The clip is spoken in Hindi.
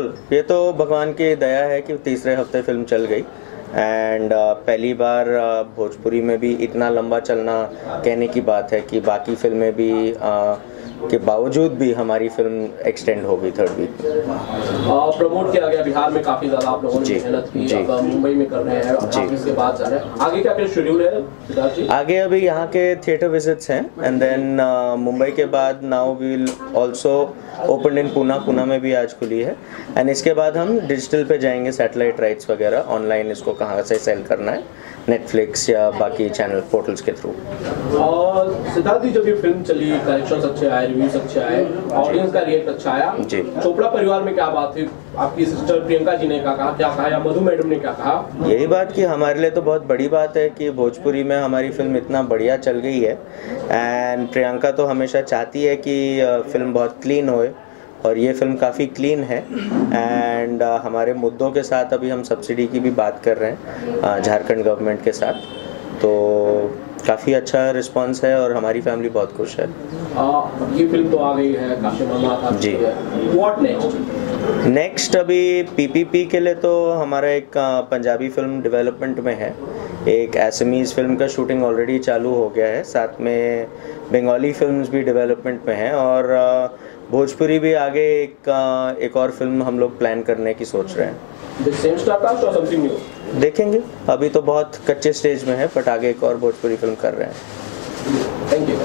बिल्कुल, ये तो भगवान की दया है कि तीसरे हफ्ते फिल्म चल गई एंड पहली बार भोजपुरी में भी इतना लंबा चलना कहने की बात है कि बाकी फिल्में भी के बावजूद भी हमारी फिल्म एक्सटेंड हो गई थर्ड वीक। प्रमोट किया गया बिहार में, काफ़ी ज़्यादा आप लोगों ने मेहनत की, अब मुंबई में कर रहे हैं, आप इसके बाद जा रहे हैं, आगे क्या क्या शेड्यूल है सिद्धार्थ जी? आगे अभी यहाँ के थिएटर विजिट्स हैं एंड देन मुंबई के बाद now we will also open in Poona में भी आज खुली है एंड इसके बाद हम डिजिटल पे जाएंगे, सैटेलाइट राइट्स वगैरह ऑनलाइन इसको कहाँ से सेल करना है, नेटफ्लिक्स या बाकी चैनल पोर्टल्स के थ्रू। और सिद्धार्थ जी, जब ये फिल्म चली, कलेक्शंस अच्छे आए, रिव्यूज अच्छे आए, ऑडियंस का रिएक्ट अच्छा आया जी। चोपड़ा परिवार में क्या बात थी, आपकी सिस्टर प्रियंका जी ने क्या कहा या मधु मैडम ने क्या कहा? यही बात कि हमारे लिए तो बहुत बड़ी बात है कि भोजपुरी में हमारी फिल्म इतना बढ़िया चल गई है एंड प्रियंका तो हमेशा चाहती है कि फिल्म बहुत क्लीन होए और ये फिल्म काफ़ी क्लीन है एंड हमारे मुद्दों के साथ अभी हम सब्सिडी की भी बात कर रहे हैं झारखंड गवर्नमेंट के साथ, तो काफ़ी अच्छा रिस्पांस है और हमारी फैमिली बहुत खुश है। ये फिल्म तो आ गई है, काफी माना जी। What next? नेक्स्ट अभी पीपीपी के लिए तो हमारा एक पंजाबी फिल्म डेवलपमेंट में है, एक एसमीज़ फिल्म का शूटिंग ऑलरेडी चालू हो गया है, साथ में बंगाली फिल्म्स भी डेवलपमेंट में हैं और भोजपुरी भी आगे एक और फिल्म हम लोग प्लान करने की सोच रहे हैं। The same star cast or something new? देखेंगे, अभी तो बहुत कच्चे स्टेज में है बट आगे एक और भोजपुरी फिल्म कर रहे हैं। Thank you.